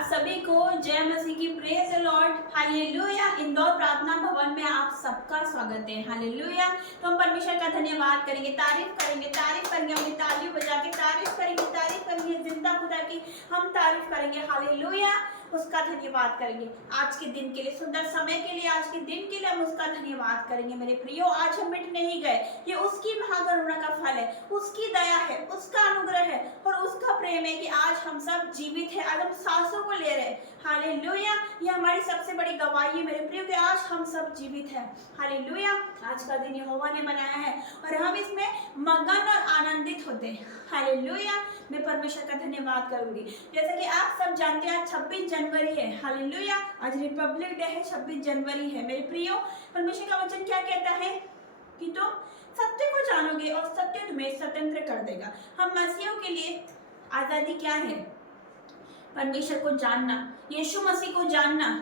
आप सभी को जय मसीह की, praise the Lord, hallelujah. Indore प्रार्थना भवन में आप सबका स्वागत है, हालेलुया। तो हम परमेश्वर का धन्यवाद करेंगे, तारीफ करेंगे, अपनी तालियों बजा के तारीफ करेंगे, जिंदा खुदा की हम तारीफ करेंगे, हालेलुया। उसका धन्यवाद करेंगे आज के दिन के लिए, सुंदर समय के लिए, आज के दिन के लिए हम उसका धन्यवाद करेंगे। मेरे प्रियो, आज हम मिट नहीं गए, ये उसकी महाकरुणा का फल है, उसकी दया है, उसका अनुग्रह है और उसका प्रेम है कि आज हम सब जीवित हैं, आज हम सांसों को ले रहे हैं, हालेलुया। ये हमारी सबसे बड़ी गवाही है मेरे प्रियो कि आज हम सब जीवित हैं, हालेलुया। आज का दिन यहोवा ने बनाया है और हम इसमें मगन और आनंदित होते हैं, हालेलुया। मैं परमेश्वर का धन्यवाद करूंगी। जैसे कि आप सब जानते हैं, आज 26 जनवरी है, हालेलुया। आज रिपब्लिक डे है, 26 जनवरी है। मेरे प्रियो, परमेश्वर का वचन क्या कहता है कि तुम सत्य को जानोगे और सत्य तुम्हें स्वतंत्र कर देगा। हम मसीहियों के लिए आजादी क्या है? परमेश्वर को जानना, यीशु मसीह को जानना,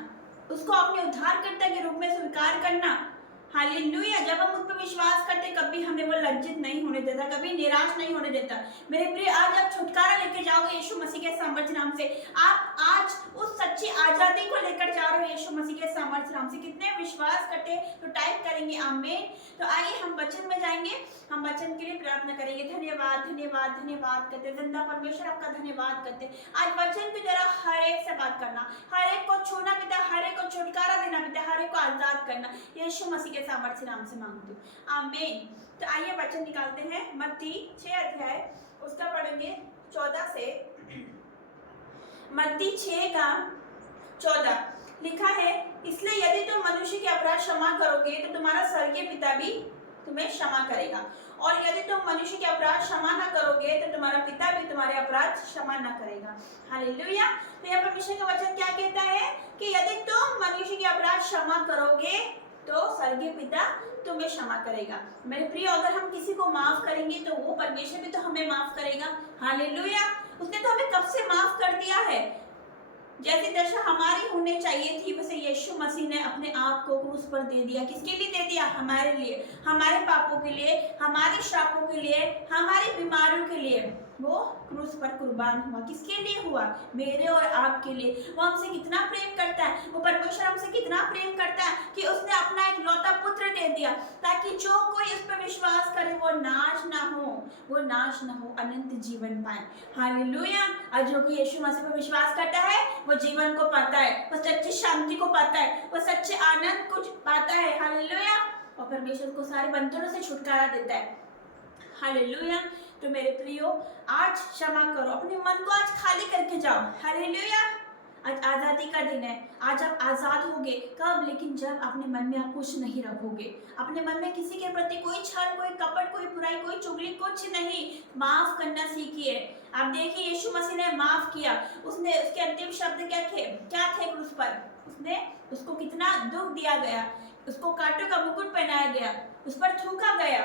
उसको अपने उद्धारकर्ता के रूप में स्वीकार करना, हालेलुया। जब हम उस पर विश्वास करते, कभी हमें वो लज्जित नहीं होने देता, कभी निराश नहीं होने देता। मेरे प्रिय, आज आप छुटकारा लेके जाओगे यीशु मसीह के सामर्थ्य नाम से। आप आज उस सच्ची आजादी को लेकर जा रहे हो यीशु मसीह के सामर्थ्य नाम से। कितने विश्वास करते तो टाइप करेंगे आमीन। तो आइए हम वचन में जाएंगे, हम वचन के लिए प्रार्थना करेंगे। धन्यवाद धन्यवाद धन्यवाद करते, जिंदा परमेश्वर आपका धन्यवाद करते। आज वचन की जरा हर एक से बात करना, हर एक को छूना पिता, हर एक को छुटकारा देना पिता, हर एक को आजाद करना, यीशु मसीह के सामर्थ्य नाम से मांगती हूँ, आमीन। तो आइए वचन निकालते हैं। मत्ती 6 अध्याय, उसका पढ़ेंगे 14 से। मत्ती 6 का 14 लिखा है, इसलिए यदि तुम मनुष्य के अपराध क्षमा करोगे तो तुम्हारा स्वर्गीय पिता भी तुम्हें क्षमा करेगा, और यदि तुम मनुष्य के अपराध क्षमा न करोगे तो तुम्हारा पिता भी तुम्हारे अपराध क्षमा न करेगा, हालेलुया। तो यह परमेश्वर का वचन क्या कहता है कि यदि तुम मनुष्य के अपराध क्षमा करोगे तो स्वर्गीय पिता तुम्हें क्षमा करेगा। मेरे प्रिय, अगर हम किसी को माफ करेंगे तो वो परमेश्वर भी तो हमें माफ करेगा, हालेलुया। उसने तो हमें कब से माफ कर दिया है। जैसी दशा हमारी होनी चाहिए थी, वैसे यीशु मसीह ने अपने आप को क्रूस पर दे दिया। किसके लिए दे दिया? हमारे लिए, हमारे पापों के लिए, हमारे श्रापों के लिए, हमारी बीमारियों के लिए वो क्रूस पर कुर्बान हुआ। किसके लिए हुआ? मेरे और आपके लिए। वो हमसे कितना प्रेम करता है, वो परमेश्वर हमसे कितना प्रेम करता है कि उसने अपना एक लौता पुत्र दे दिया, ताकि जो कोई इस पर विश्वास करे वो नाश ना हो, वो नाश ना हो, अनंत जीवन पाए, हालेलुया। और जो कोई यीशु मसीह पर विश्वास करता है वो जीवन को पाता है, वो सच्ची शांति को पाता है, वो सच्चे आनंद को पाता है, हालेलुया। और परमेश्वर को सारे बंधनों से छुटकारा देता है, हालेलुया। तो मेरे प्रियो, आज क्षमा करो, अपने मन को आज खाली करके जाओ, हालेलुया। आज आजादी का दिन है, आज आप आजाद होगे। कब? लेकिन जब अपने मन में आप कुछ नहीं रखोगे, अपने मन में किसी के प्रति कोई छल, कोई कपट, कोई बुराई, कोई चुगली, कुछ नहीं। माफ करना सीखिए। आप देखिए, यीशु मसीह ने माफ किया। उसने, उसके अंतिम शब्द क्या थे क्रूस पर? उसको कितना दुख दिया गया, उसको कांटों का मुकुट पहनाया गया, उस पर थूका गया,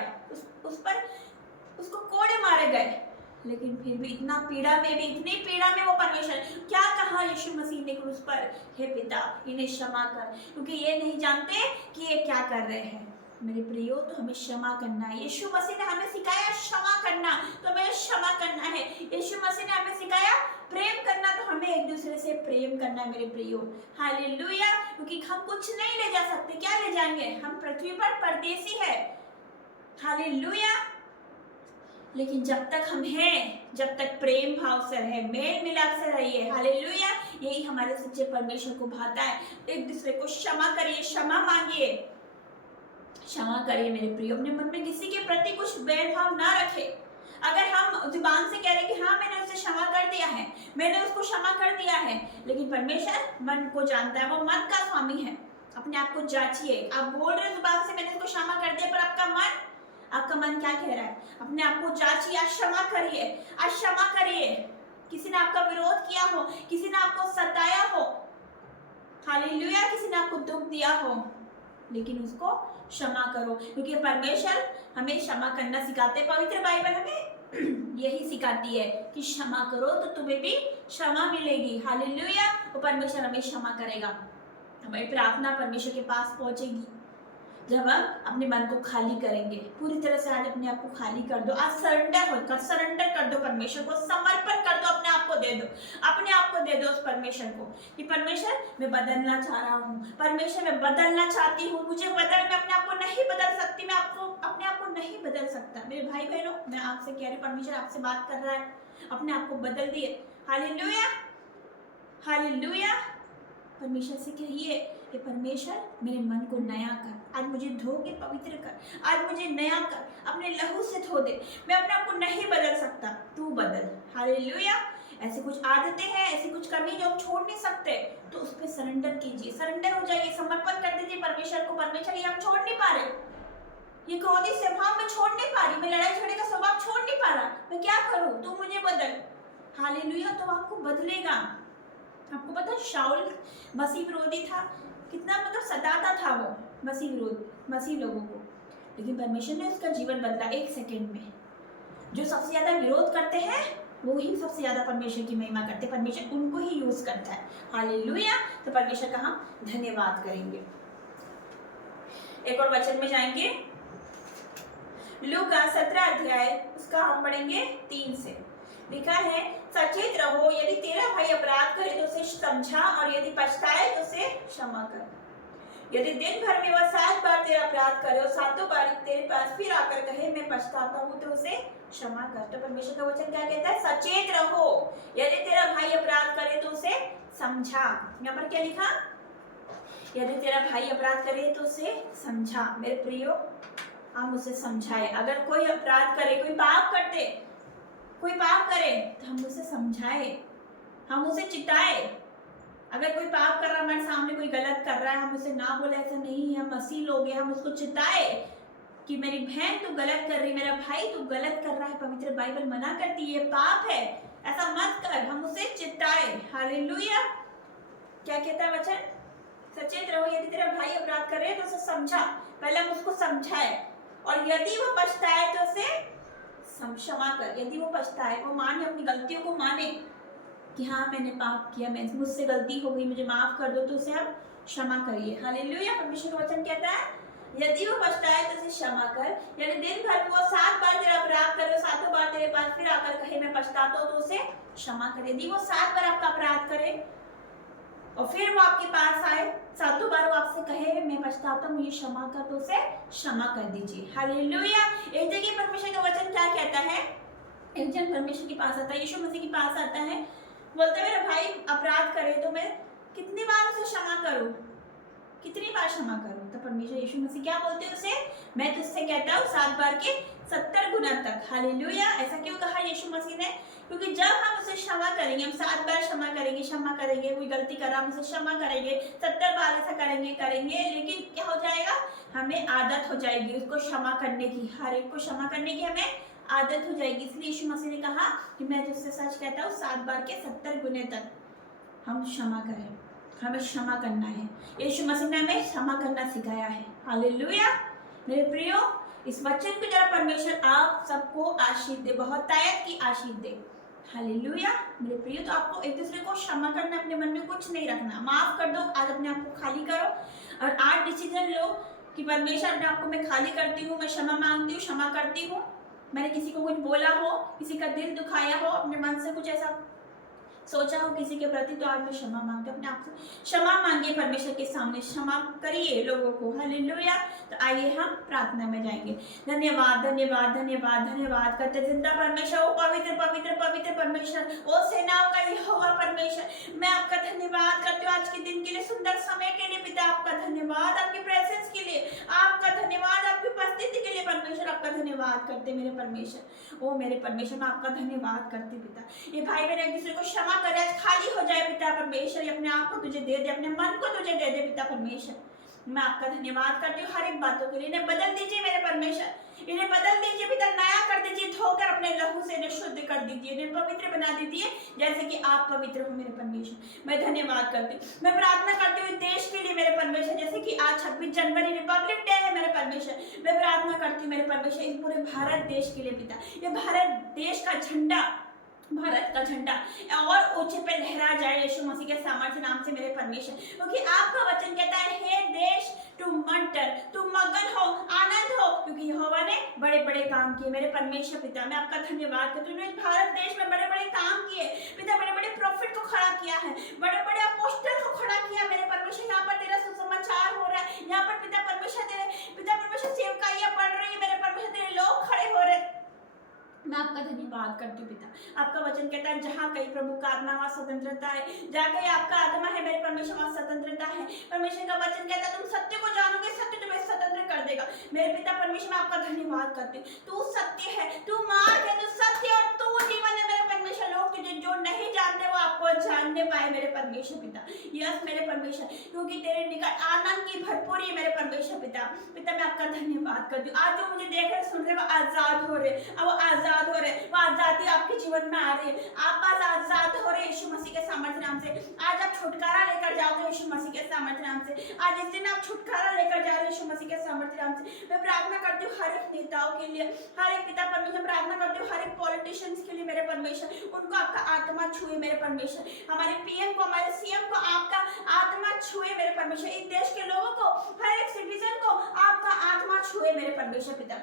उसको कोड़े मारे गए, लेकिन फिर भी इतना पीड़ा में भी, इतनी पीड़ा में वो परमेश्वर क्या कहा यीशु मसीह ने क्रूस पर? हे पिता, इन्हें क्षमा कर, क्योंकि ये नहीं जानते कि ये क्या कर रहे हैं। मेरे प्रियो, तो हमें क्षमा करना है। यीशु मसीह ने हमें सिखाया क्षमा करना, तो हमें क्षमा करना है। यीशु मसीह ने हमें सिखाया प्रेम करना, तो हमें एक दूसरे से प्रेम करना है मेरे प्रियो, हालेलुया। क्योंकि हम कुछ नहीं ले जा सकते, क्या ले जाएंगे? हम पृथ्वी पर परदेसी है, हालेलुया। लेकिन जब तक हम हैं, जब तक प्रेम भाव से रहे, मेल मिलाप से रहिए, हालेलुया। यही हमारे सच्चे परमेश्वर को भाता है। एक दूसरे को क्षमा करिए, क्षमा मांगिए, क्षमा करिए मेरे प्रियो। अपने मन में किसी के प्रति कुछ बैर भाव ना रखे। अगर हम जुबान से कह रहे कि हाँ मैंने उसे क्षमा कर दिया है, मैंने उसको क्षमा कर दिया है, लेकिन परमेश्वर मन को जानता है, वो मन का स्वामी है। अपने आप को जांचिए। आप बोल रहे जुबान से मैंने उसको क्षमा कर दिया, पर आपका मन क्या कह रहा है? अपने आप को जांचिए, क्षमा करिए, क्षमा करिए। किसी ने आपका विरोध किया हो, किसी ने आपको सताया हो, हालेलुया, किसी ने आपको दुख दिया हो, लेकिन उसको क्षमा करो, क्योंकि परमेश्वर हमें क्षमा करना सिखाते हैं। पवित्र बाइबल हमें यही सिखाती है कि क्षमा करो तो तुम्हें भी क्षमा मिलेगी, हालेलुया। वो परमेश्वर हमें क्षमा करेगा, हमारी प्रार्थना परमेश्वर के पास पहुंचेगी, जब आप अपने मन को खाली करेंगे, पूरी तरह से आज अपने आप को खाली कर दो, आज सरेंडर कर दो परमेश्वर को, समर्पण कर दो, अपने आप को दे दो, अपने आप को दे दो उस परमेश्वर को कि परमेश्वर मैं बदलना चाह रहा हूँ, परमेश्वर मैं बदलना चाहती हूँ, मुझे बदल, मैं अपने आप को नहीं बदल सकती, मैं आपको अपने आप को नहीं बदल सकता। मेरे भाई बहनों, मैं आपसे कह रही हूँ, परमेश्वर आपसे बात कर रहा है, अपने आप को बदल दिए। Hallelujah, hallelujah. परमेश्वर से कहिए कि परमेश्वर मेरे मन को नया कर, आज मुझे धो के पवित्र कर, आज मुझे नया कर, अपने लहू से धो दे, मैं अपने आप को नहीं बदल सकता, तू बदल। हालेलुया। ऐसे कुछ आदतें हैं, ऐसी कुछ कमी जो हम छोड़ नहीं सकते, तो उस पर सरेंडर कीजिए, सरेंडर हो जाइए, समर्पण कर दीजिए परमेश्वर को। परमेश्वर ये हम छोड़ नहीं पा रहे, ये क्रोधी स्वभाव मैं छोड़ नहीं पा रही, मैं लड़ाई झगड़े का स्वभाव छोड़ नहीं पा रहा, मैं क्या करूं, तू मुझे बदल। हालेलुया। तो आपको बदलेगा। आपको पता है शाऊल मसीह विरोधी था, कितना मतलब सताता था वो मसीह लोगों को, लेकिन परमेश्वर ने उसका जीवन बदला 1 सेकंड में। जो सबसे ज्यादा विरोध करते हैं वो ही सबसे ज्यादा परमेश्वर की महिमा करते हैं, परमेश्वर उनको ही यूज करता है। हालेलुया। तो परमेश्वर का हम धन्यवाद करेंगे। एक और वचन में जाएंगे, लूका 17 अध्याय, उसका हम पढ़ेंगे 3 से। लिखा है, सचेत रहो, यदि तेरा भाई अपराध करे तो उसे समझा, और यदि पछताए तो उसे क्षमा कर। यदि दिन भर में वह 7 बार तेरा अपराध करे और 7 बार तेरे पास फिर आकर कहे मैं पछताता हूँ, तो उसे क्षमा कर। तो परमेश्वर का वचन क्या कहता है? सचेत रहो, यदि तेरा भाई अपराध करे तो उसे समझा। यहाँ पर क्या लिखा? यदि तेरा भाई अपराध करे तो उसे समझा। मेरे प्रियो, हम उसे समझाए। अगर कोई अपराध करे, कोई पाप करे तो हम उसे समझाए, हम उसे चिताए। अगर कोई पाप कर रहा है, हमारे सामने कोई गलत कर रहा है, हम उसे ना बोले ऐसा नहीं है, हम मसीह लोग हैं, हम उसको चिताए कि मेरी बहन तू गलत कर रही, मेरा भाई तू गलत कर रहा है, पवित्र बाइबल मना करती है, पाप है, ऐसा मत कर, हम उसे चिताए। हालेलुया। क्या कहता है वचन? सचेत रहो, यदि तेरा भाई अपराध करे तो उसे समझा। पहले हम उसको समझाए, और यदि वो पछताए तो उसे क्षमा कर। यदि वो पछताए, वो माने, अपनी गलतियों को माने कि हाँ मैंने पाप किया, मुझसे गलती हो गई, मुझे माफ कर दो, तो उसे आप क्षमा करिए। हालेलुया। परमेश्वर का वचन कहता है, यदि वो पछताए तो उसे क्षमा कर। यानी दिन भर वो 7 बार तेरा अपराध करे, 7 बार तेरे पास फिर आकर कहे मैं पछताता हूँ, तो उसे क्षमा कर। यदि वो 7 बार आपका अपराध करे और फिर वो आपके पास आए, 7 बार वो आपसे कहे मैं पछताता हूँ, मुझे क्षमा कर, तो उसे क्षमा कर दीजिए। हालेलुया। एक जगह परमेश्वर का वचन क्या कहता है? एक जन परमेश्वर के पास आता है, यीशु मसीह के पास आता है, बोलते हैं मेरा भाई अपराध करे तो मैं कितनी बार उसे क्षमा करूं, कितनी बार क्षमा करूं? तो परमेश्वर यीशु मसीह क्या बोलते हैं उसे? मैं तुझसे कहता हूँ 7 बार के 70 गुना तक। हालेलुया। ऐसा क्यों कहा यीशु मसीह ने? क्योंकि जब हम उसे क्षमा करेंगे, हम 7 बार क्षमा करेंगे, कोई गलती करा हम उसे क्षमा करेंगे, 70 बार ऐसा करेंगे, लेकिन क्या हो जाएगा? हमें आदत हो जाएगी उसको क्षमा करने की, हर एक को क्षमा करने की हमें आदत हो जाएगी। इसलिए यीशु मसीह ने कहा कि मैं तुझसे सच कहता हूँ 7 बार के 70 गुने तक हम क्षमा करें, हमें क्षमा करना है। यीशु मसीह ने हमें क्षमा करना सिखाया है। हालेलुया। मेरे प्रियो, इस वचन को जरा परमेश्वर आप सबको आशीष दे, बहुत तायत की आशीष दे। हालेलुया। मेरे प्रियो, तो आपको एक दूसरे को क्षमा करना, अपने मन में कुछ नहीं रखना, माफ कर दो। आज अपने आप को खाली करो और आज डिसीजन लो कि परमेश्वर अपने आप को मैं खाली करती हूँ, मैं क्षमा मांगती हूँ, क्षमा करती हूँ। मैंने किसी को कुछ बोला हो, किसी का दिल दुखाया हो, अपने मन से कुछ ऐसा सोचा हो किसी के प्रति, तो आज मैं क्षमा मांगते अपने आप से क्षमा मांगिए परमेश्वर के सामने, क्षमा करिए लोगों को। हालेलुया। तो आइए हम प्रार्थना में जाएंगे। धन्यवाद धन्यवाद धन्यवाद धन्यवाद करते जिंदा परमेश्वर, ओ पवित्र पवित्र पवित्र परमेश्वर, ओ सेनाओं का यहोवा परमेश्वर, मैं आपका धन्यवाद करती हूँ आज के दिन के लिए, सुंदर समय के लिए। पिता आपका धन्यवाद, आपकी प्रेजेंस के लिए आपका धन्यवाद, आपकी उपस्थिति के लिए परमेश्वर आपका धन्यवाद करते मेरे परमेश्वर। ओ मेरे परमेश्वर, मैं आपका धन्यवाद करती पिता। ये भाई बहन एक दूसरे को क्षमा करे, खाली हो जाए पिता परमेश्वर, अपने आप को तुझे दे दे, अपने मन को तुझे दे दे पिता परमेश्वर। मैं आपका धन्यवाद करती हूँ हर एक बातों के लिए। इन्हें बदल दीजिए मेरे परमेश्वर, इन्हें बदल दीजिए पिता, नया कर दीजिए, धोकर अपने लहू से इन्हें शुद्ध कर दीजिए, इन्हें पवित्र बना दीजिए जैसे कि आप पवित्र हो मेरे परमेश्वर। मैं धन्यवाद करती हूँ, मैं प्रार्थना करती हूँ देश के लिए मेरे परमेश्वर, जैसे कि आज 26 जनवरी रिपब्लिक डे है मेरे परमेश्वर। मैं प्रार्थना करती हूँ मेरे परमेश्वर इस पूरे भारत देश के लिए पिता, ये भारत देश का झंडा भारत का झंडा और ऊंचे पे लहरा जाए यीशु मसीह के सामर्थ्य नाम से मेरे परमेश्वर, क्योंकि आपका वचन कहता है हे देश तुम मत डर, तुम मगन हो, आनंद हो, क्योंकि यहोवा ने बड़े बड़े काम किए। मेरे परमेश्वर पिता मैं आपका धन्यवाद करती हूँ, भारत देश में बड़े बड़े काम किए पिता, बड़े बड़े प्रॉफिट को खड़ा किया है, बड़े बड़े अपोस्टल को खड़ा किया मेरे परमेश्वर। यहाँ पर तेरा सुसमाचार हो रहा है, यहाँ पर पिता परमेश्वर तेरे पिता परमेश्वर सेवकाइयाँ बढ़ रही है मेरे परमेश्वर, तेरे लोग खड़े हो रहे। मैं आपका धन्यवाद करती हूँ पिता। आपका वचन कहता है जहाँ कहीं प्रभु का आत्मा वहाँ स्वतंत्रता है, जहाँ कहीं आपका आत्मा है मेरे परमेश्वर वहाँ स्वतंत्रता है। परमेश्वर का वचन कहता है तुम सत्य को जानोगे, सत्य तुम्हें स्वतंत्र कर देगा। मेरे पिता परमेश्वर मैं आपका धन्यवाद करती हूँ, तू सत्य है, तू मार्ग है, तू सत्य और तू जीवन है मेरे परमेश्वर। लोग तुझे जो नहीं जानते वो आपको जानने पाए मेरे परमेश्वर पिता। यस मेरे परमेश्वर, क्योंकि तेरे निकट आनंद की भरपूरी है मेरे परमेश्वर पिता। पिता मैं आपका धन्यवाद करती हूँ, आज जो मुझे देख रहे सुन रहे वो आजाद हो रहे, अब वो आजाद हो रहे, वो आजादी आपके जीवन में आ रही है, आप आज आजाद हो रहे यीशु मसीह के सामर्थ्य नाम से। आज आप छुटकारा लेकर जाओगे यीशु मसीह के सामर्थ्य नाम से, आज इस दिन आप छुटकारा लेकर जा रहे हो यीशु मसीह के सामर्थ्य नाम से। मैं प्रार्थना करती हूँ हर एक नेताओं के लिए, हर एक पिता परमेश्वर, प्रार्थना करती हूँ हर एक पॉलिटिशियंस के लिए मेरे परमेश्वर, उनको आपका आत्मा छुए मेरे परमेश्वर। हमारे पीएम को, हमारे सीएम को आपका आत्मा छुए मेरे परमेश्वर। इस देश के लोगों को, हर एक सिटीजन को आपका आत्मा छुए मेरे परमेश्वर पिता।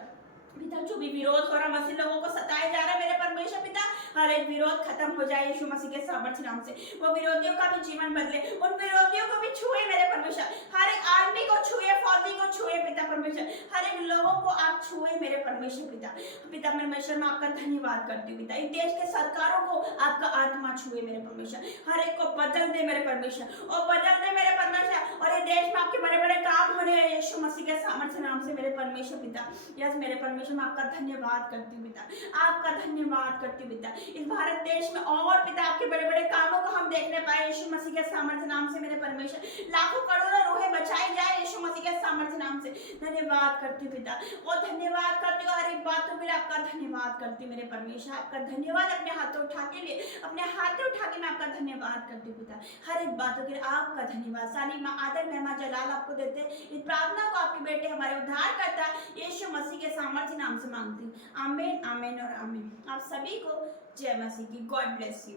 पिता जो भी विरोध हो रहा मसीह लोगों को सताया जा रहा है मेरे परमेश्वर पिता, हर एक विरोध खत्म हो जाए यीशु मसीह के सामर्थ्य नाम से। वो विरोधियों का भी जीवन बदले, उन विरोधियों को भी छुए मेरे परमेश्वर, हर एक आर्मी को छुए, फौजी को छुए पिता परमेश्वर, हर एक लोगों को आप छुए मेरे परमेश्वर पिता। पिता परमेश्वर मैं आपका धन्यवाद करती हूँ पिता, इस देश के सरकारों को आपका आत्मा छुए मेरे परमेश्वर, हर एक को बदल दे मेरे परमेश्वर, और बदल दे मेरे परमेश्वर, और ये देश में आपके बड़े बड़े काम हो रहे हैं यीशु मसीह के सामर्थ्य नाम से मेरे परमेश्वर पिता। यस मेरे परमेश्वर मैं आपका धन्यवाद करती हूँ पिता, आपका धन्यवाद करती हूँ पिता। इस भारत देश में और पिता आपके बड़े बड़े कामों को हम देखने पाए यीशु मसीह के सामर्थ्य नाम से मेरे परमेश्वर, लाखों करोड़ों रूहें बचाई जाए यीशु मसीह के सामर्थ्य नाम से। धन्यवाद करती हूँ पिता, और धन्यवाद करती हूँ हर एक बातों के लिए आपका धन्यवाद करती हूँ मेरे परमेश्वर। आपका धन्यवाद अपने हाथों उठा के लिए, अपने हाथों उठा के मैं आपका धन्यवाद करती हूँ पिता, हर एक बातों के लिए आपका धन्यवाद। सारी आदर महिमा जलाल आपको देते हैं। इस प्रार्थना को आपके बेटे हमारे उद्धार करता यीशु मसीह के सामर्थ्य नाम से मांगती हूँ, आमीन आमीन और आमीन। आप सभी को जय मसीह की। God bless you.